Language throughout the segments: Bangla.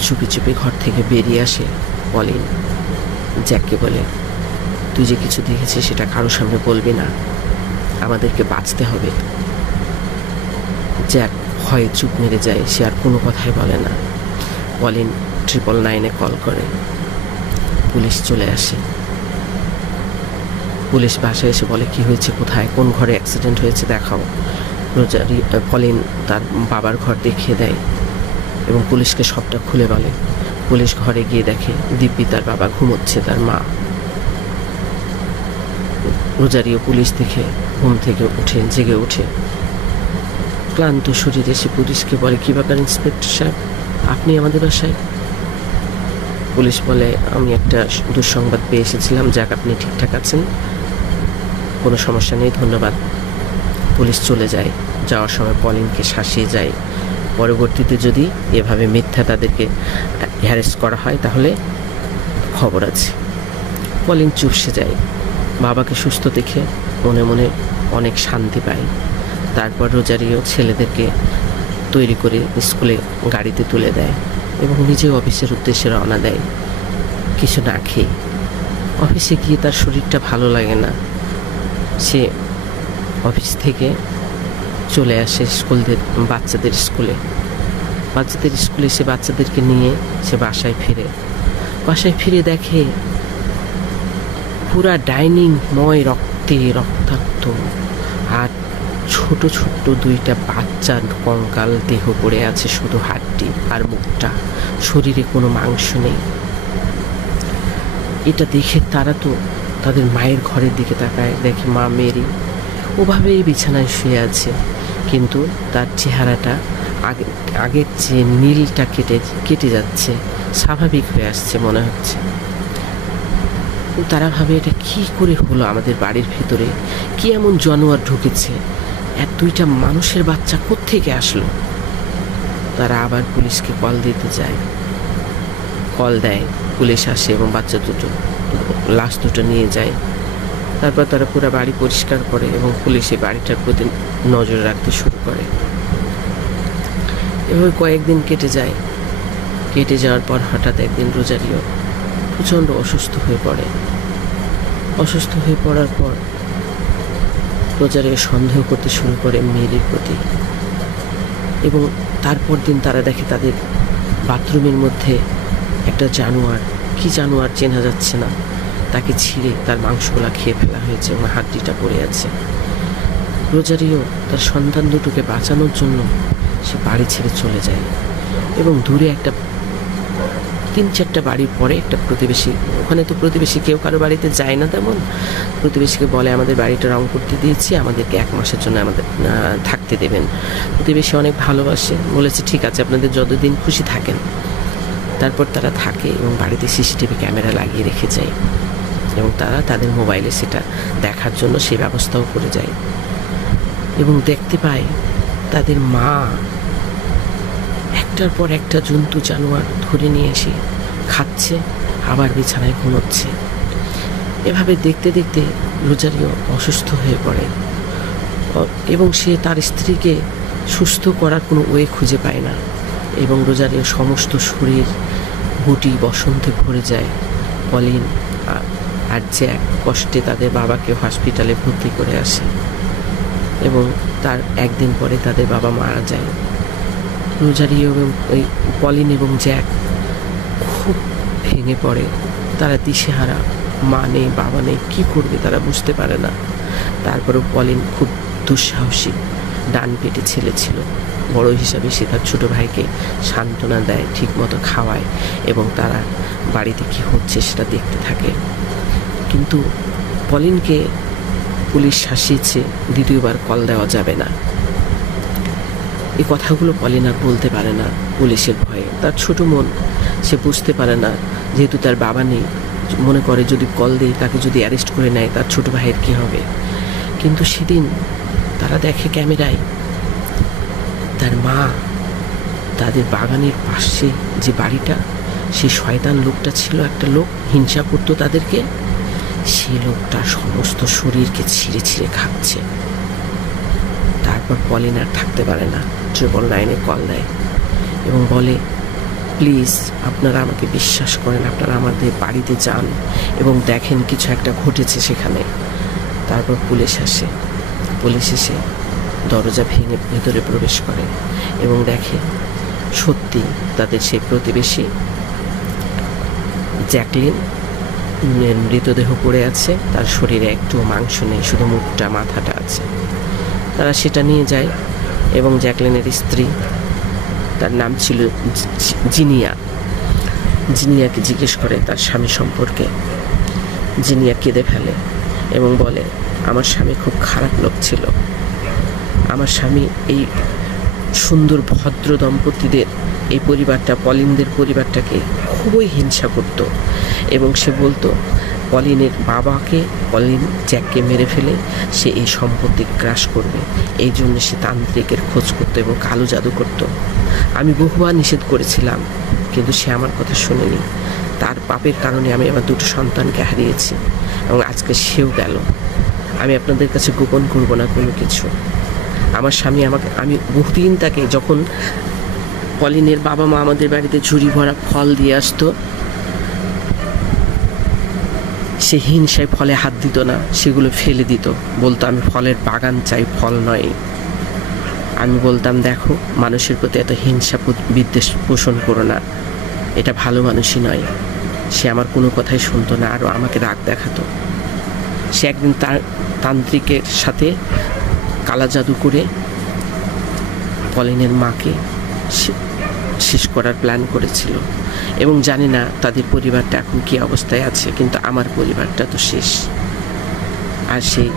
চুপি চুপি ঘর থেকে বেরিয়ে আসে পলিন জ্যাককে বলে, তুই যে কিছু দেখেছিস সেটা কারোর সামনে বলবি না। আমাদেরকে বাঁচতে হবে। জ্যাক ভয়ে চুপ মেরে যায়, সে আর কোনো কথাই বলে না। পলিন ট্রিপল নাইনে কল করে। পুলিশ চলে আসে। পুলিশ বাসায় এসে বলে, কি হয়েছে কোথায়? কোন ঘরে অ্যাক্সিডেন্ট হয়েছে দেখাও। রোজারি পলিন তার বাবার ঘর দেখিয়ে দেয়। এবং পুলিশকে সবটা খুলে বলে। পুলিশ ঘরে গিয়ে দেখে দিব্যি তার বাবা ঘুমোচ্ছে, তার মা। রোজারিও পুলিশ দেখে ঘুম থেকে উঠে, জেগে ওঠে। ক্লান্ত শরীরে সে পুলিশকে বলে, কী ব্যাপার, ইন্সপেক্টর সাহেব? আপনি আমাদের বাসায়? পুলিশ বলে, আমি একটা দুঃসংবাদ পেয়ে এসেছিলাম, যাক আপনি ঠিকঠাক আছেন। কোনো সমস্যা নেই, ধন্যবাদ। পুলিশ চলে যায়, যাওয়ার সময় পলিনকে শাসিয়ে যায়। পরবর্তীতে যদি এভাবে মিথ্যা তাদেরকে হ্যারেস করা হয়, তাহলে খবর আছে। পলিন চুপসে যায়। বাবাকে সুস্থ দেখে মনে মনে অনেক শান্তি পায়। তারপর রোজারিও ছেলেদেরকে তৈরি করে স্কুলে গাড়িতে তুলে দেয় এবং নিজেও অফিসের উদ্দেশ্যে রওনা দেয় কিছু না খেয়ে। অফিসে গিয়ে তার শরীরটা ভালো লাগে না। সে অফিস থেকে চলে আসে স্কুলদের, বাচ্চাদের স্কুলে। বাচ্চাদের স্কুলে সে বাচ্চাদেরকে নিয়ে সে বাসায় ফিরে। বাসায় ফিরে দেখে পুরা ডাইনিং ময় রক্তে রক্তাক্ত আর ছোট ছোট্ট দুইটা বাচ্চার কঙ্কাল দেহ পড়ে আছে শুধু হাড্ডি আর মুখটা। শরীরে কোনো মাংস নেই। এটা দেখে তারা তো তাদের মায়ের ঘরের দিকে তাকায়, দেখে মা মেরি, ওভাবেই বিছানায় শুয়ে আছে। কিন্তু তার চেহারাটা আগে, আগের যে নীলটা কেটে কেটে যাচ্ছে, স্বাভাবিক হয়ে আসছে মনে হচ্ছে। তারা ভাবে, এটা কি করে হলো আমাদের বাড়ির ভেতরে? কি এমন জানোয়ার ঢুকেছে? এক দুইটা মানুষের বাচ্চা কোত্থেকে আসলো? তারা আবার পুলিশকে কল দিতে যায়। কল দেয়, পুলিশ আসে এবং বাচ্চা দুটো, লাশ দুটো নিয়ে যায়। তারপর তারা পুরো বাড়ি পরিষ্কার করে এবং পুলিশ এই বাড়িটার প্রতি নজর রাখতে শুরু করে। এভাবে কয়েকদিন কেটে যায়। কেটে যাওয়ার পর হঠাৎ একদিন রোজারিও প্রচণ্ড অসুস্থ হয়ে পড়ে। অসুস্থ হয়ে পড়ার পর রোজারিও সন্দেহ করতে শুরু করে মেয়ের প্রতি। এবং তারপর দিন তারা দেখে তাদের বাথরুমের মধ্যে একটা জানোয়ার। কি জানোয়ার চেনা যাচ্ছে না। তাকে ছিঁড়ে তার মাংসগুলা খেয়ে ফেলা হয়েছে। এবং হাড্ডিটা পড়ে আছে। রোজারিও তার সন্তান দুটোকে বাঁচানোর জন্য সে বাড়ি ছেড়ে চলে যায় এবং দূরে একটা তিন চারটা বাড়ির পরে একটা প্রতিবেশী, ওখানে তো প্রতিবেশী কেউ কারও বাড়িতে যায় না তেমন। প্রতিবেশীকে বলে, আমাদের বাড়িটা রং করতে দিয়েছি, আমাদেরকে এক মাসের জন্য আমাদের থাকতে দেবেন। প্রতিবেশী অনেক ভালোবাসে, বলেছে, ঠিক আছে, আপনাদের যতদিন খুশি থাকেন। তারপর তারা থাকে এবং বাড়িতে সিসিটিভি ক্যামেরা লাগিয়ে রেখে যায়। এবং তারা তাদের মোবাইলে সেটা দেখার জন্য সে ব্যবস্থাও করে যায়। এবং দেখতে পায় তাদের মা একটার পর একটা জন্তু জানোয়ার ধরে নিয়ে এসে খাচ্ছে, আবার বিছানায় ঘুমোচ্ছে। এভাবে দেখতে দেখতে রোজারিও অসুস্থ হয়ে পড়ে। এবং সে তার স্ত্রীকে সুস্থ করার কোনো ওয়ে খুঁজে পায় না এবং রোজারিও সমস্ত শরীর, গুটি, বসন্তে ভরে যায়। পলিন আ- আর জ্যাক কষ্টে তাদের বাবাকে হসপিটালে ভর্তি করে আসে এবং তার একদিন পরে তাদের বাবা মারা যায়। রোজারিও এবং ওই পলিন এবং জ্যাক খুব ভেঙে পড়ে। তারা দিশেহারা, মা নেই, বাবা নেই, কী করবে তারা বুঝতে পারে না। তারপরেও পলিন খুব দুঃসাহসী, ডান পেটে ছেলে ছিল। বড় হিসাবে সে তার ছোটো ভাইকে সান্ত্বনা দেয়, ঠিকমতো খাওয়ায় এবং তারা বাড়িতে কী হচ্ছে সেটা দেখতে থাকে। কিন্তু পলিনকে পুলিশ শাসিয়েছে, দ্বিতীয়বার কল দেওয়া যাবে না। এই কথাগুলো পলিন আর বলতে পারে না পুলিশের ভয়ে। তার ছোট মন, সে বুঝতে পারে না যেহেতু তার বাবা নেই। মনে করে যদি কল দেই, তাকে যদি অ্যারেস্ট করে নেয়, তার ছোট ভাইয়ের কী হবে? কিন্তু সেদিন তারা দেখে ক্যামেরায় তার মা তাদের বাগানের পাশে যে বাড়িটা, সেই শয়তান লোকটা ছিল, একটা লোক হিংসা করতো তাদেরকে সেই লোকটা সমস্ত শরীরকে ছিঁড়ে ছিঁড়ে খাচ্ছে। তারপর পলিন আর থাকতে পারে না, ট্রিপল নাইনে কল দেয় এবং বলে, প্লিজ, আপনারা আমাকে বিশ্বাস করেন, আপনারা আমাদের বাড়িতে যান এবং দেখেন কিছু একটা ঘটেছে সেখানে। তারপর পুলিশ আসে। পুলিশ এসে দরজা ভেঙে ভেতরে প্রবেশ করে এবং দেখে, সত্যি তাদের সেই প্রতিবেশী জ্যাকলিন মৃতদেহ পড়ে আছে। তার শরীরে একটু মাংস নেই, শুধু মুখটা, মাথাটা আছে। তারা সেটা নিয়ে যায় এবং জ্যাকলিনের স্ত্রী, তার নাম ছিল জিনিয়া। জিনিয়াকে জিজ্ঞেস করে তার স্বামী সম্পর্কে। জিনিয়া কেঁদে ফেলে এবং বলে, আমার স্বামী খুব খারাপ লোক ছিল। আমার স্বামী এই সুন্দর ভদ্র দম্পতিদের এই পরিবারটা, পলিনদের পরিবারটাকে খুবই হিংসা করত এবং সে বলতো, পলিনের বাবাকে, পলিন জ্যাককে মেরে ফেলে সে এই সম্পত্তি গ্রাস করবে। এই জন্য সে তান্ত্রিকের খোঁজ করতো এবং কালো জাদু করত। আমি বহুবার নিষেধ করেছিলাম, কিন্তু সে আমার কথা শোনেনি। তার পাপের কারণে আমি আমার দুটো সন্তানকে হারিয়েছি এবং আজকে সেও গেল। আমি আপনাদের কাছে গোপন করব না কোনো কিছু। আমার স্বামী আমাকে, আমি বহুদিন তাকে যখন পলিনের বাবা মা আমাদের বাড়িতে ঝুড়ি ভরা ফল দিয়ে আসতো। সে হিংসায় ফলে হাত দিত না, সেগুলো ফেলে দিত। বলতো, আমি ফলের বাগান চাই, ফল নয়। আমি বলতাম, দেখো, মানুষের প্রতি এত হিংসা বিদ্বেষ পোষণ করো না। এটা ভালো মানুষই নয়। সে আমার কোনো কথাই শুনতো না, আরও আমাকে রাগ দেখাতো। সে একদিন তার তান্ত্রিকের সাথে কালা জাদু করে পলিনের মাকে শেষ করার প্ল্যান করেছিল। এবং জানি না তাদের পরিবারটা এখন কী অবস্থায় আছে, কিন্তু আমার পরিবারটা তো শেষ। আর সেই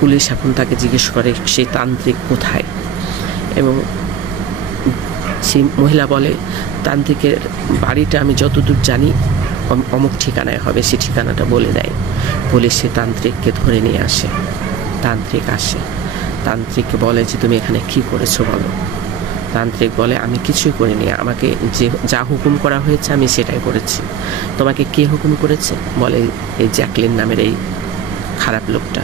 পুলিশ এখন তাকে জিজ্ঞেস করে সেই তান্ত্রিক কোথায়? এবং সেই মহিলা বলে, তান্ত্রিকের বাড়িটা আমি যতদূর জানি, অম- অমুক ঠিকানায় হবে, সে ঠিকানাটা বলে দেয়। পুলিশ সে তান্ত্রিককে ধরে নিয়ে আসে। তান্ত্রিক আসে। তান্ত্রিককে বলে যে, তুমি এখানে কি করেছ বলো? তান্ত্রিক বলে, আমি কিছুই করিনি। আমাকে যে যা হুকুম করা হয়েছে, আমি সেটাই করেছি। তোমাকে কে হুকুম করেছে? বলে এই জ্যাকলিন নামের এই খারাপ লোকটা।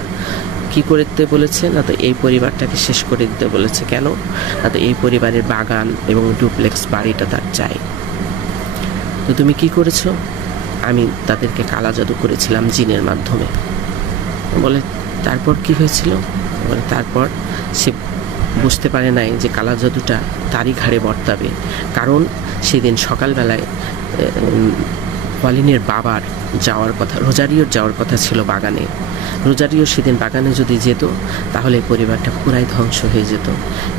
কি করে বলেছে? না তো এই পরিবারটাকে শেষ করে দিতে বলেছে কেন? না তো এই পরিবারের বাগান এবং ডুপ্লেক্স বাড়িটা তার চাই। তো তুমি কি করেছ? আমি তাদেরকে কালা জাদু করেছিলাম জিনের মাধ্যমে। বলে, তারপর কি হয়েছিল? বলে, তারপর সে বুঝতে পারে নাই যে কালা জাদুটা তারই ঘাড়ে বর্তাবে। কারণ সেদিন সকালবেলায় উম, পলিনের বাবার যাওয়ার কথা রোজারিওর যাওয়ার কথা ছিল বাগানে। রোজারিও সেদিন বাগানে যদি যেত তাহলে পরিবারটা পুরাই ধ্বংস হয়ে যেত।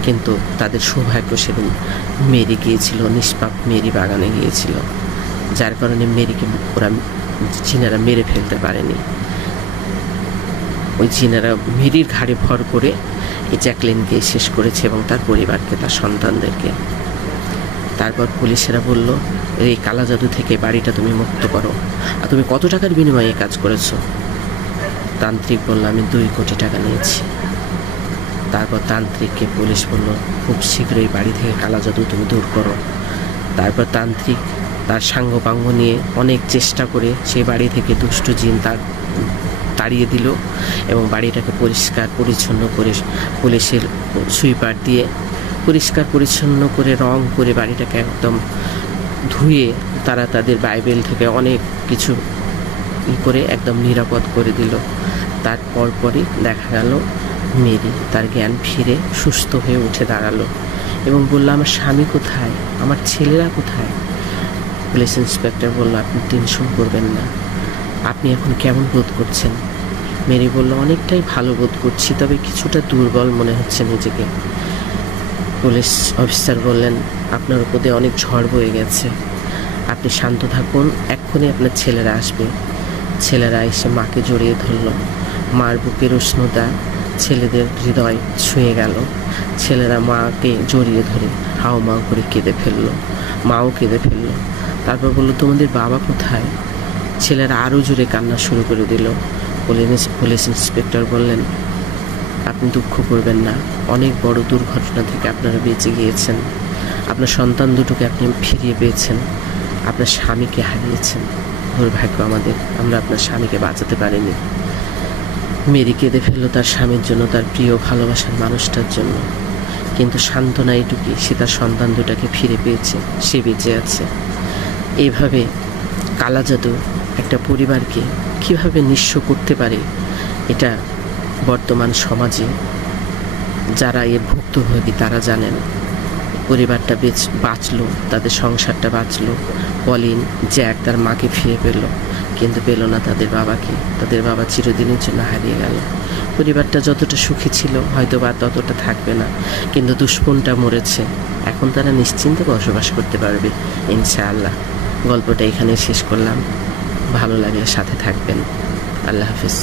কিন্তু তাদের সৌভাগ্য সেদিন মেরি গিয়েছিল নিষ্পাপ মেরি বাগানে গিয়েছিল। যার কারণে মেরিকে ওরা চীনারা মেরে ফেলতে পারেনি। ওই চীনারা মেরির ঘাড়ে ভর করে জ্যাকলিনকে শেষ করেছে এবং তার পরিবারকে, তার সন্তানদেরকে। তারপর পুলিশেরা বলল, এই কালা জাদু থেকে বাড়িটা তুমি মুক্ত করো আর তুমি কত টাকার বিনিময়ে এই কাজ করেছ? তান্ত্রিক বলল, আমি দুই কোটি টাকা নিয়েছি। তারপর তান্ত্রিককে পুলিশ বলল, খুব শীঘ্রই বাড়ি থেকে কালা জাদু তুমি দূর করো। তারপর তান্ত্রিক তার সাঙ্গপাঙ্গ নিয়ে অনেক চেষ্টা করে সেই বাড়ি থেকে দুষ্ট জিন তার তাড়িয়ে দিল এবং বাড়িটাকে পরিষ্কার পরিচ্ছন্ন করে পুলিশের সুইপার দিয়ে পরিষ্কার পরিচ্ছন্ন করে, রং করে বাড়িটাকে একদম ধুয়ে তারা তাদের বাইবেল থেকে অনেক কিছু ই করে একদম নিরাপদ করে দিল। তারপর পরই দেখা গেল মেরি তার জ্ঞান ফিরে সুস্থ হয়ে উঠে দাঁড়াল এবং বলল, আমার স্বামী কোথায়? আমার ছেলেরা কোথায়? পুলিশ ইন্সপেক্টর বলল, আপনি টেনশন করবেন না। আপনি এখন কেমন বোধ করছেন? মেরি বলল, অনেকটাই ভালো বোধ করছি, তবে কিছুটা দুর্বল মনে হচ্ছে নিজেকে। পুলিশ অফিসার বললেন, আপনার উপর অনেক ঝড় বয়ে গেছে। আপনি শান্ত থাকুন, এক্ষুনি আপনার ছেলেরা আসবে। ছেলেরা এসে মাকে জড়িয়ে ধরল। মার বুকের উষ্ণতা ছেলেদের হৃদয় ছুঁয়ে গেল। ছেলেরা মাকে জড়িয়ে ধরে হাও মাও করে কেঁদে ফেলল। মাও কেঁদে ফেলল। তারপর বলল, তোমাদের বাবা কোথায়? ছেলেরা আরও জোরে কান্না শুরু করে দিল। পুলিশ ইন্সপেক্টর বললেন, আপনি দুঃখ করবেন না। অনেক বড় দুর্ঘটনা থেকে আপনারা বেঁচে গিয়েছেন। আপনার সন্তান দুটোকে আপনি ফিরিয়ে পেয়েছেন। আপনার স্বামীকে হারিয়েছেন। দুর্ভাগ্য আমাদের। আমরা আপনার স্বামীকে বাঁচাতে পারিনি। মেরি কেঁদে ফেলল তার স্বামীর জন্য, তার প্রিয় ভালোবাসার মানুষটার জন্য। কিন্তু সান্ত্বনা এইটুকুই সে তার সন্তান দুটাকে ফিরে পেয়েছে। সে বেঁচে আছে। এইভাবে কালা জাদু একটা পরিবারকে কীভাবে নিঃস্ব করতে পারে এটা বর্তমান সমাজে? যারা এর ভুক্তভোগী তারা জানেন। পরিবারটা বেচ বাঁচল, তাদের সংসারটা বাঁচলো। পলিন, জ্যাক তার মাকে ফিরে পেল, কিন্তু পেল না তাদের বাবাকে। তাদের বাবা চিরদিনের জন্য হারিয়ে গেল। পরিবারটা যতটা সুখী ছিল হয়তো বা ততটা থাকবে না। কিন্তু দুষ্পনটা মরেছে। এখন তারা নিশ্চিন্তে বসবাস করতে পারবে, ইনশাআল্লাহ। গল্পটা এখানে শেষ করলাম। ভালো লাগলে সাথে থাকবেন আল্লাহ হাফিজ